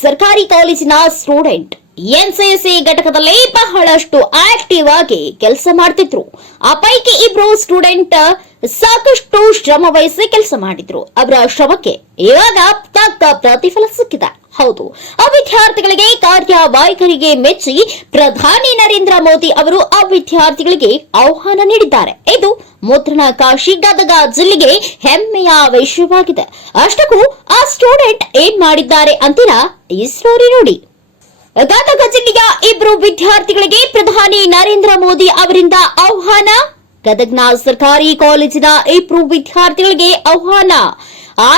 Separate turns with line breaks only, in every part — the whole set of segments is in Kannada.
ಸರ್ಕಾರಿ ಕಾಲೇಜಿನ ಸ್ಟೂಡೆಂಟ್. ಎನ್ಸಿಸಿ ಘಟಕದಲ್ಲಿ ಬಹಳಷ್ಟು ಆಕ್ಟಿವ್ ಆಗಿ ಕೆಲಸ ಮಾಡ್ತಿದ್ರು. ಆ ಪೈಕಿ ಇಬ್ರು ಸ್ಟೂಡೆಂಟ್ ಸಾಕಷ್ಟು ಶ್ರಮ ವಹಿಸಿ ಕೆಲಸ ಮಾಡಿದ್ರು. ಅವರ ಶ್ರಮಕ್ಕೆ ಇವಾಗ ತಕ್ಕ ಪ್ರತಿಫಲ ಸಿಕ್ಕಿದೆ. ಹೌದು ಆ ವಿದ್ಯಾರ್ಥಿಗಳಿಗೆ ವಾಯಕರಿಗೆ ಮೆಚ್ಚಿ ಪ್ರಧಾನಿ ನರೇಂದ್ರ ಮೋದಿ ಅವರು ಆ ವಿದ್ಯಾರ್ಥಿಗಳಿಗೆ ಆಹ್ವಾನ ನೀಡಿದ್ದಾರೆ. ಇದು ಮುದ್ರಣ ಕಾಶಿ ಗದಗ ಜಿಲ್ಲೆಗೆ ಹೆಮ್ಮೆಯ ವಿಷಯವಾಗಿದೆ. ಅಷ್ಟಕ್ಕೂ ಆ ಸ್ಟೂಡೆಂಟ್ ಏನ್ ಮಾಡಿದ್ದಾರೆ ಅಂತೀರಾ ಈ ಸ್ಟೋರಿ ನೋಡಿ. ಗದಗ ಜಿಲ್ಲೆಯ ಇಬ್ಬರು ವಿದ್ಯಾರ್ಥಿಗಳಿಗೆ ಪ್ರಧಾನಿ ನರೇಂದ್ರ ಮೋದಿ ಅವರಿಂದ ಆಹ್ವಾನ. ಗದಗ್ನ ಸರ್ಕಾರಿ ಕಾಲೇಜಿನ ಇಬ್ರು ವಿದ್ಯಾರ್ಥಿಗಳಿಗೆ ಆಹ್ವಾನ.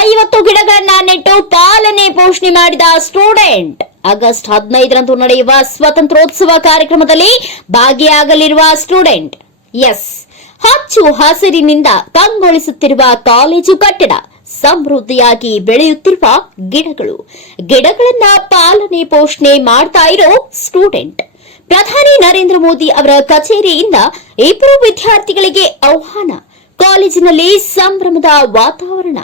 ಐವತ್ತು ಗಿಡಗಳನ್ನ ನೆಟ್ಟು ಪಾಲನೆ ಪೋಷಣೆ ಮಾಡಿದ ಸ್ಟೂಡೆಂಟ್. ಆಗಸ್ಟ್ ಹದಿನೈದರಂದು ನಡೆಯುವ ಸ್ವಾತಂತ್ರ್ಯೋತ್ಸವ ಕಾರ್ಯಕ್ರಮದಲ್ಲಿ ಭಾಗಿಯಾಗಲಿರುವ ಸ್ಟೂಡೆಂಟ್. ಎಸ್. ಹಚ್ಚು ಹಸಿರಿನಿಂದ ಕಂಗೊಳಿಸುತ್ತಿರುವ ಕಾಲೇಜು ಕಟ್ಟಡ ಸಮೃದ್ಧಿಯಾಗಿ ಬೆಳೆಯುತ್ತಿರುವ ಗಿಡಗಳು. ಗಿಡಗಳನ್ನ ಪಾಲನೆ ಪೋಷಣೆ ಮಾಡ್ತಾ ಇರೋ ಸ್ಟೂಡೆಂಟ್. ಪ್ರಧಾನಿ ನರೇಂದ್ರ ಮೋದಿ ಅವರ ಕಚೇರಿಯಿಂದ ಇಬ್ಬರು ವಿದ್ಯಾರ್ಥಿಗಳಿಗೆ ಆಹ್ವಾನ. ಕಾಲೇಜಿನಲ್ಲಿ ಸಂಭ್ರಮದ ವಾತಾವರಣ.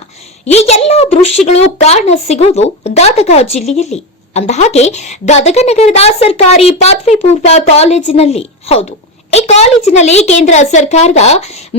ಈ ಎಲ್ಲಾ ದೃಶ್ಯಗಳು ಕಾರಣ ಸಿಗುವುದು ಗದಗ ಜಿಲ್ಲೆಯಲ್ಲಿ. ಅಂದಹಾಗೆ, ಗದಗ ನಗರದ ಸರ್ಕಾರಿ ಪದವಿ ಪೂರ್ವ ಕಾಲೇಜಿನಲ್ಲಿ. ಹೌದು, ಈ ಕಾಲೇಜಿನಲ್ಲಿ ಕೇಂದ್ರ ಸರ್ಕಾರದ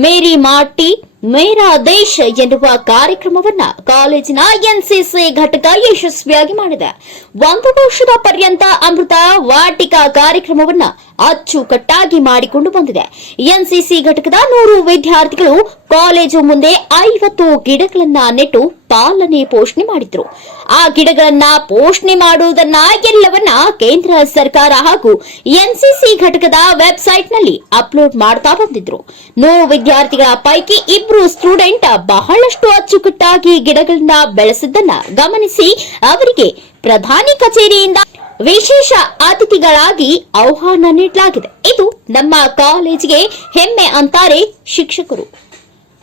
ಮೇರಿ ಮಾಟಿ ಮೇರಾ ದೇಶ ಎನ್ನುವ ಕಾರ್ಯಕ್ರಮವನ್ನ ಕಾಲೇಜಿನ ಎನ್ಸಿಸಿ ಘಟಕ ಯಶಸ್ವಿಯಾಗಿ ಮಾಡಿದೆ. ಒಂದು ವರ್ಷದ ಪರ್ಯಂತ ಅಮೃತ ವಾಟಿಕಾ ಕಾರ್ಯಕ್ರಮವನ್ನ ಅಚ್ಚುಕಟ್ಟಾಗಿ ಮಾಡಿಕೊಂಡು ಬಂದಿದೆ. ಎನ್ಸಿಸಿ ಘಟಕದ ನೂರು ವಿದ್ಯಾರ್ಥಿಗಳು ಕಾಲೇಜು ಮುಂದೆ ಐವತ್ತು ಗಿಡಗಳನ್ನ ನೆಟ್ಟು ಪಾಲನೆ ಪೋಷಣೆ ಮಾಡಿದ್ರು. ಆ ಗಿಡಗಳನ್ನ ಪೋಷಣೆ ಮಾಡುವುದನ್ನ ಎಲ್ಲವನ್ನ ಕೇಂದ್ರ ಸರ್ಕಾರ ಹಾಗೂ ಎನ್ಸಿಸಿ ಘಟಕದ ವೆಬ್ಸೈಟ್ನಲ್ಲಿ ಅಪ್ಲೋಡ್ ಮಾಡ್ತಾ ಬಂದಿದ್ರು. ನೂರು ವಿದ್ಯಾರ್ಥಿಗಳ ಪೈಕಿ ಇಬ್ರು ಸ್ಟೂಡೆಂಟ್ ಬಹಳಷ್ಟು ಅಚ್ಚುಕಟ್ಟಾಗಿ ಗಿಡಗಳನ್ನ ಬೆಳೆಸಿದ್ದನ್ನ ಗಮನಿಸಿ ಅವರಿಗೆ ಪ್ರಧಾನಿ ಕಚೇರಿಯಿಂದ ವಿಶೇಷ ಅತಿಥಿಗಳಾಗಿ ಆಹ್ವಾನ ನೀಡಲಾಗಿದೆ. ಇದು ನಮ್ಮ ಕಾಲೇಜಿಗೆ ಹೆಮ್ಮೆ ಅಂತಾರೆ ಶಿಕ್ಷಕರು.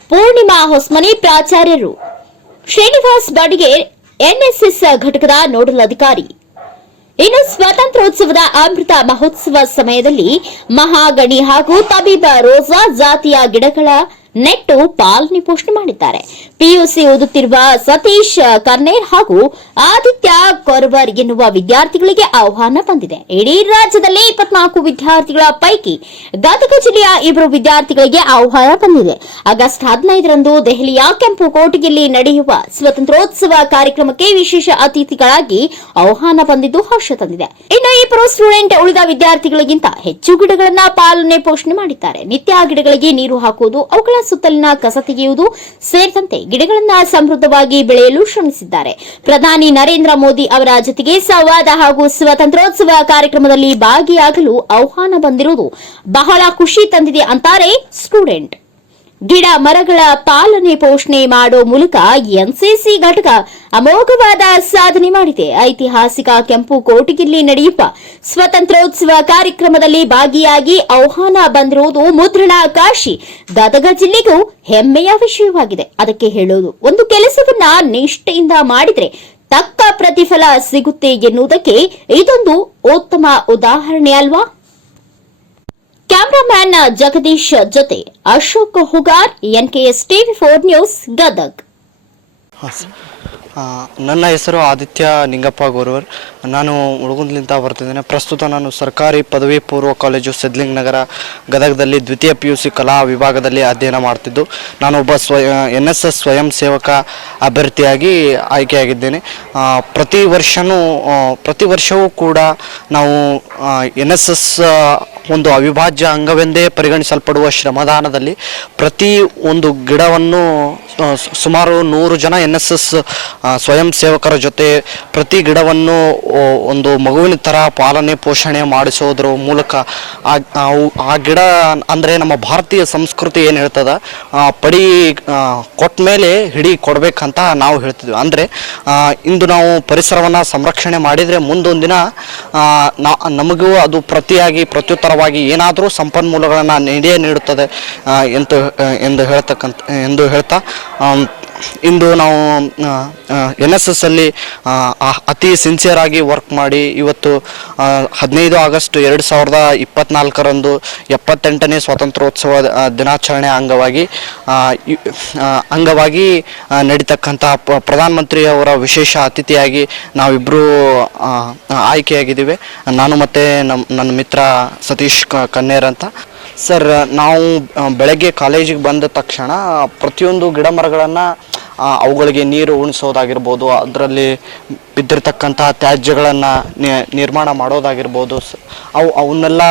ಪೂರ್ಣಿಮಾ ಹೊಸ್ಮನಿ ಪ್ರಾಚಾರ್ಯರು. ಶ್ರೀನಿವಾಸ್ ಬಡಿಗೇರ್ ಎನ್ಎಸ್ಎಸ್ ಘಟಕದ ನೋಡಲ್ ಅಧಿಕಾರಿ. ಇನ್ನು ಸ್ವಾತಂತ್ರ್ಯೋತ್ಸವದ ಅಮೃತ ಮಹೋತ್ಸವ ಸಮಯದಲ್ಲಿ ಮಹಾಗಣಿ ಹಾಗೂ ತಬೀಬ ರೋಜಾ ಜಾತಿಯ ಗಿಡಗಳ ನೆಟ್ಟು ಪಾಲನೆ ಪೋಷಣೆ ಮಾಡಿದ್ದಾರೆ. ಪಿಯುಸಿ ಓದುತ್ತಿರುವ ಸತೀಶ್, ಕರ್ನೇರ್ ಹಾಗೂ ಆದಿತ್ಯ ಕೊರ್ವರ್ ಎನ್ನುವ ವಿದ್ಯಾರ್ಥಿಗಳಿಗೆ ಆಹ್ವಾನ ಬಂದಿದೆ. ಇಡೀ ರಾಜ್ಯದಲ್ಲಿ ಇಪ್ಪತ್ನಾಲ್ಕು ವಿದ್ಯಾರ್ಥಿಗಳ ಪೈಕಿ ಗದಗ ಜಿಲ್ಲೆಯ ಇಬ್ಬರು ವಿದ್ಯಾರ್ಥಿಗಳಿಗೆ ಆಹ್ವಾನ ಬಂದಿದೆ. ಆಗಸ್ಟ್ ಹದಿನೈದರಂದು ದೆಹಲಿಯ ಕೆಂಪು ಕೋಟೆಯಲ್ಲಿ ನಡೆಯುವ ಸ್ವಾತಂತ್ರ್ಯೋತ್ಸವ ಕಾರ್ಯಕ್ರಮಕ್ಕೆ ವಿಶೇಷ ಅತಿಥಿಗಳಾಗಿ ಆಹ್ವಾನ ಬಂದಿದ್ದು ಹರ್ಷ ತಂದಿದೆ. ಇನ್ನು ಇಬ್ಬರು ಸ್ಟೂಡೆಂಟ್ ಉಳಿದ ವಿದ್ಯಾರ್ಥಿಗಳಿಗಿಂತ ಹೆಚ್ಚು ಗಿಡಗಳನ್ನ ಪಾಲನೆ ಪೋಷಣೆ ಮಾಡಿದ್ದಾರೆ. ನಿತ್ಯ ಗಿಡಗಳಿಗೆ ನೀರು ಹಾಕುವುದು ಅವುಗಳ ಸುತ್ತಲಿನ ಕಸ ತೆಗೆಯುವುದು ಸೇರಿದಂತೆ ಗಿಡಗಳನ್ನು ಸಮೃದ್ಧವಾಗಿ ಬೆಳೆಯಲು ಶ್ರಮಿಸಿದ್ದಾರೆ. ಪ್ರಧಾನಿ ನರೇಂದ್ರ ಮೋದಿ ಅವರ ಜೊತೆಗೆ ಸಂವಾದ ಹಾಗೂ ಸ್ವಾತಂತ್ರ್ಯೋತ್ಸವ ಕಾರ್ಯಕ್ರಮದಲ್ಲಿ ಭಾಗಿಯಾಗಲು ಆಹ್ವಾನ ಬಂದಿರುವುದು ಬಹಳ ಖುಷಿ ತಂದಿದೆ ಅಂತಾರೆ ಸ್ಟೂಡೆಂಟ್. ಗಿಡ ಮರಗಳ ಪಾಲನೆ ಪೋಷಣೆ ಮಾಡೋ ಮೂಲಕ ಎನ್ಸಿಸಿ ಘಟಕ ಅಮೋಘವಾದ ಸಾಧನೆ ಮಾಡಿದೆ. ಐತಿಹಾಸಿಕ ಕೆಂಪು ಕೋಟೆಯಲ್ಲಿ ನಡೆಯುವ ಸ್ವತಂತ್ರೋತ್ಸವ ಕಾರ್ಯಕ್ರಮದಲ್ಲಿ ಭಾಗಿಯಾಗಿ ಆಹ್ವಾನ ಬಂದಿರುವುದು ಮುದ್ರಣ ಕಾಶಿ. ಗದಗ ಜಿಲ್ಲೆಗೂ ಹೆಮ್ಮೆಯ ವಿಷಯವಾಗಿದೆ. ಅದಕ್ಕೆ ಹೇಳೋದು, ಒಂದು ಕೆಲಸವನ್ನ ನಿಷ್ಠೆಯಿಂದ ಮಾಡಿದ್ರೆ ತಕ್ಕ ಪ್ರತಿಫಲ ಸಿಗುತ್ತೆ ಎನ್ನುವುದಕ್ಕೆ ಇದೊಂದು ಉತ್ತಮ ಉದಾಹರಣೆ ಅಲ್ವಾ? ಕ್ಯಾಮರಾಮ್ಯಾನ್ ಜಗದೀಶ್ ಜೊತೆ Ashok Hugar, NKS TV four news, Gadag.
ನನ್ನ ಹೆಸರು ಆದಿತ್ಯ ನಿಂಗಪ್ಪ ಗೋರ್ವರ್. ನಾನು ಉಳಗುಂದ್ಲಿಂದ ಬರ್ತಿದ್ದೇನೆ. ಪ್ರಸ್ತುತ ನಾನು ಸರ್ಕಾರಿ ಪದವಿ ಪೂರ್ವ ಕಾಲೇಜು ಸಿದ್ಲಿಂಗ್ ನಗರ, ಗದಗದಲ್ಲಿ ದ್ವಿತೀಯ ಪಿ ಯು ಸಿ ಕಲಾ ವಿಭಾಗದಲ್ಲಿ ಅಧ್ಯಯನ ಮಾಡ್ತಿದ್ದು. ನಾನು ಒಬ್ಬ ಸ್ವಯ ಎನ್ ಎಸ್ ಎಸ್ ಸ್ವಯಂ ಸೇವಕ ಅಭ್ಯರ್ಥಿಯಾಗಿ ಆಯ್ಕೆಯಾಗಿದ್ದೇನೆ. ಪ್ರತಿ ವರ್ಷವೂ ಪ್ರತಿ ವರ್ಷವೂ ಕೂಡ ನಾವು ಎನ್ ಎಸ್ ಎಸ್ ಒಂದು ಅವಿಭಾಜ್ಯ ಅಂಗವೆಂದೇ ಪರಿಗಣಿಸಲ್ಪಡುವ ಶ್ರಮದಾನದಲ್ಲಿ ಪ್ರತಿ ಒಂದು ಗಿಡವನ್ನು ಸುಮಾರು ನೂರು ಜನ ಎನ್ ಎಸ್ ಎಸ್ ಸ್ವಯಂ ಸೇವಕರ ಜೊತೆ ಪ್ರತಿ ಗಿಡವನ್ನು ಒಂದು ಮಗುವಿನ ಥರ ಪಾಲನೆ, ಪೋಷಣೆ ಮಾಡಿಸೋದ್ರ ಮೂಲಕ ಆ ಗಿಡ ಅಂದರೆ ನಮ್ಮ ಭಾರತೀಯ ಸಂಸ್ಕೃತಿ ಏನು ಹೇಳ್ತದ? ಪಡಿ ಕೊಟ್ಟ ಮೇಲೆ ಹಿಡಿ ಕೊಡಬೇಕಂತ ನಾವು ಹೇಳ್ತಿದ್ವಿ. ಅಂದರೆ ಇಂದು ನಾವು ಪರಿಸರವನ್ನು ಸಂರಕ್ಷಣೆ ಮಾಡಿದರೆ ಮುಂದೊಂದು ದಿನ ನಮಗೂ ಅದು ಪ್ರತಿಯಾಗಿ, ಪ್ರತ್ಯುತ್ತರವಾಗಿ ಏನಾದರೂ ಸಂಪನ್ಮೂಲಗಳನ್ನು ನೀಡೇ ನೀಡುತ್ತದೆ ಎಂದು ಎಂದು ಹೇಳ್ತಕ್ಕಂಥ, ಎಂದು ಹೇಳ್ತಾ ಇಂದು ನಾವು ಎನ್ ಎಸ್ ಎಸ್ ಅಲ್ಲಿ ಅತಿ ಸಿನ್ಸಿಯರ್ ಆಗಿ ವರ್ಕ್ ಮಾಡಿ ಇವತ್ತು ಹದಿನೈದು ಆಗಸ್ಟ್ ಎರಡು ಸಾವಿರದ ಇಪ್ಪತ್ನಾಲ್ಕರಂದು ಎಪ್ಪತ್ತೆಂಟನೇ ಸ್ವಾತಂತ್ರ್ಯೋತ್ಸವ ದಿನಾಚರಣೆ ಅಂಗವಾಗಿ ಅಂಗವಾಗಿ ನಡೀತಕ್ಕಂತಹ ಪ್ರಧಾನಮಂತ್ರಿಯವರ ವಿಶೇಷ ಅತಿಥಿಯಾಗಿ ನಾವಿಬ್ಬರು ಆಯ್ಕೆಯಾಗಿದ್ದೀವಿ. ನಾನು ಮತ್ತು ನಮ್ಮ ನನ್ನ ಮಿತ್ರ ಸತೀಶ್ ಕನ್ನೇರ್ ಅಂತ. ಸರ್ ನಾವು ಬೆಳಗ್ಗೆ ಕಾಲೇಜಿಗೆ ಬಂದ ತಕ್ಷಣ ಪ್ರತಿಯೊಂದು ಗಿಡ ಮರಗಳನ್ನು ಅವುಗಳಿಗೆ ನೀರು ಉಣಿಸೋದಾಗಿರ್ಬೋದು ಅದರಲ್ಲಿ ಬಿದ್ದಿರ್ತಕ್ಕಂತಹ ತ್ಯಾಜ್ಯಗಳನ್ನು ನಿರ್ಮಾಣ ಮಾಡೋದಾಗಿರ್ಬೋದು ಸ- ಅವು ಅವನ್ನೆಲ್ಲ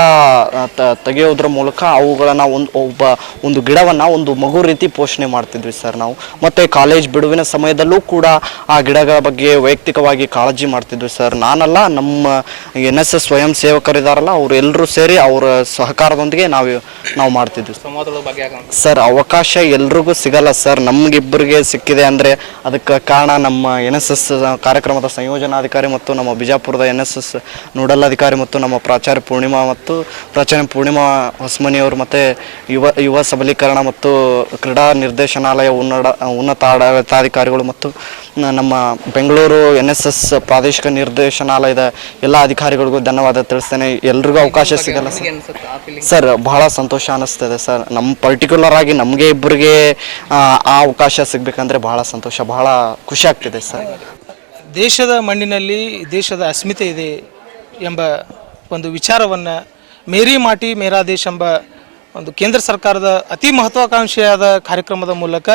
ತ- ತೆಗೆಯೋದ್ರ ಮೂಲಕ ಅವುಗಳನ್ನು ಒಂದು ಒಬ್ಬ ಒಂದು ಗಿಡವನ್ನು ಒಂದು ಮಗು ರೀತಿ ಪೋಷಣೆ ಮಾಡ್ತಿದ್ವಿ ಸರ್ ನಾವು. ಮತ್ತು ಕಾಲೇಜ್ ಬಿಡುವಿನ ಸಮಯದಲ್ಲೂ ಕೂಡ ಆ ಗಿಡಗಳ ಬಗ್ಗೆ ವೈಯಕ್ತಿಕವಾಗಿ ಕಾಳಜಿ ಮಾಡ್ತಿದ್ವಿ ಸರ್. ನಾನಲ್ಲ ನಮ್ಮ ಎನ್ ಎಸ್ ಎಸ್ ಸ್ವಯಂ ಸೇವಕರಿದಾರಲ್ಲ ಅವರು ಎಲ್ಲರೂ ಸೇರಿ ಅವರ ಸಹಕಾರದೊಂದಿಗೆ ನಾವು ನಾವು ಮಾಡ್ತಿದ್ವಿ. ಸರ್ ಅವಕಾಶ ಎಲ್ರಿಗೂ ಸಿಗಲ್ಲ ಸರ್. ನಮಗಿಬ್ಬರಿಗೆ ಸಿಕ್ಕಿದೆ ಅಂದರೆ ಅದಕ್ಕೆ ಕಾರಣ ನಮ್ಮ ಎನ್ ಎಸ್ ಎಸ್ ಕಾರ್ಯಕ್ರಮದ ಸಂಯೋಜನಾಧಿಕಾರಿ ಮತ್ತು ನಮ್ಮ ಬಿಜಾಪುರದ ಎನ್ ಎಸ್ ಎಸ್ ನೋಡಲ್ ಅಧಿಕಾರಿ ಮತ್ತು ನಮ್ಮ ಪ್ರಾಚಾರ್ಯ ಪೂರ್ಣಿಮಾ ಮತ್ತು ಪ್ರಾಚಾರ್ಯ ಪೂರ್ಣಿಮಾ ಹೊಸಮನಿಯವರು ಮತ್ತು ಯುವ ಯುವ ಸಬಲೀಕರಣ ಮತ್ತು ಕ್ರೀಡಾ ನಿರ್ದೇಶನಾಲಯ ಉನ್ನಡ, ಉನ್ನತ ಆಡಳಿತಾಧಿಕಾರಿಗಳು ಮತ್ತು ನಮ್ಮ ಬೆಂಗಳೂರು ಎನ್ ಎಸ್ ಎಸ್ ಪ್ರಾದೇಶಿಕ ನಿರ್ದೇಶನಾಲಯದ ಎಲ್ಲ ಅಧಿಕಾರಿಗಳಿಗೂ ಧನ್ಯವಾದ ತಿಳಿಸ್ತೇನೆ. ಎಲ್ರಿಗೂ ಅವಕಾಶ ಸಿಗಲ್ಲ ಸರ್. ಬಹಳ ಸಂತೋಷ ಅನಿಸ್ತದೆ ಸರ್. ನಮ್ಮ ಪರ್ಟಿಕ್ಯುಲರ್ ಆಗಿ ನಮಗೆ ಇಬ್ಬರಿಗೆ ಆ ಆ ಅವಕಾಶ ಸಿಗಬೇಕಂದ್ರೆ ಬಹಳ ಸಂತೋಷ ಬಹಳ ಖುಷಿ ಆಗ್ತಿದೆ ಸರ್.
ದೇಶದ ಮಣ್ಣಿನಲ್ಲಿ ದೇಶದ ಅಸ್ಮಿತೆ ಇದೆ ಎಂಬ ಒಂದು ವಿಚಾರವನ್ನು ಮೇರಿ ಮಾಟಿ ಮೇರಾ ದೇಶ ಎಂಬ ಒಂದು ಕೇಂದ್ರ ಸರ್ಕಾರದ ಅತಿ ಮಹತ್ವಾಕಾಂಕ್ಷೆಯಾದ ಕಾರ್ಯಕ್ರಮದ ಮೂಲಕ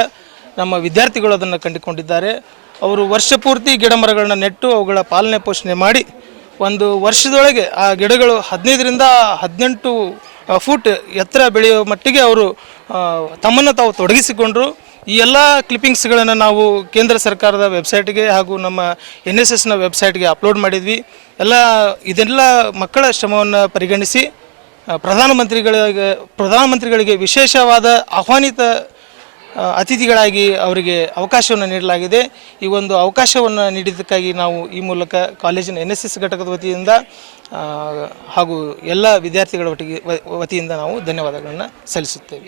ನಮ್ಮ ವಿದ್ಯಾರ್ಥಿಗಳು ಅದನ್ನು ಕಂಡುಕೊಂಡಿದ್ದಾರೆ. ಅವರು ವರ್ಷ ಪೂರ್ತಿ ಗಿಡ ಮರಗಳನ್ನ ನೆಟ್ಟು ಅವುಗಳ ಪಾಲನೆ ಪೋಷಣೆ ಮಾಡಿ ಒಂದು ವರ್ಷದೊಳಗೆ ಆ ಗಿಡಗಳು ಹದಿನೈದರಿಂದ ಹದಿನೆಂಟು ಫೂಟ್ ಎತ್ತರ ಬೆಳೆಯೋ ಮಟ್ಟಿಗೆ ಅವರು ತಮ್ಮನ್ನು ತಾವು ತೊಡಗಿಸಿಕೊಂಡರು. ಈ ಎಲ್ಲ ಕ್ಲಿಪ್ಪಿಂಗ್ಸ್ಗಳನ್ನು ನಾವು ಕೇಂದ್ರ ಸರ್ಕಾರದ ವೆಬ್ಸೈಟ್ಗೆ ಹಾಗೂ ನಮ್ಮ ಎನ್ ಎಸ್ ಎಸ್ನ ವೆಬ್ಸೈಟ್ಗೆ ಅಪ್ಲೋಡ್ ಮಾಡಿದ್ವಿ. ಎಲ್ಲ, ಇದೆಲ್ಲ ಮಕ್ಕಳ ಶ್ರಮವನ್ನು ಪರಿಗಣಿಸಿ ಪ್ರಧಾನಮಂತ್ರಿಗಳಿಗೆ ಪ್ರಧಾನಮಂತ್ರಿಗಳಿಗೆ ವಿಶೇಷವಾದ ಆಹ್ವಾನಿತ ಅತಿಥಿಗಳಾಗಿ ಅವರಿಗೆ ಅವಕಾಶವನ್ನು ನೀಡಲಾಗಿದೆ. ಈ ಒಂದು ಅವಕಾಶವನ್ನು ನೀಡಿದ್ದಕ್ಕಾಗಿ ನಾವು ಈ ಮೂಲಕ ಕಾಲೇಜಿನ ಎನ್ ಎಸ್ ಎಸ್ ಘಟಕದ ವತಿಯಿಂದ ಹಾಗೂ ಎಲ್ಲ ವಿದ್ಯಾರ್ಥಿಗಳ ವತಿಯಿಂದ ನಾವು ಧನ್ಯವಾದಗಳನ್ನು ಸಲ್ಲಿಸುತ್ತೇವೆ.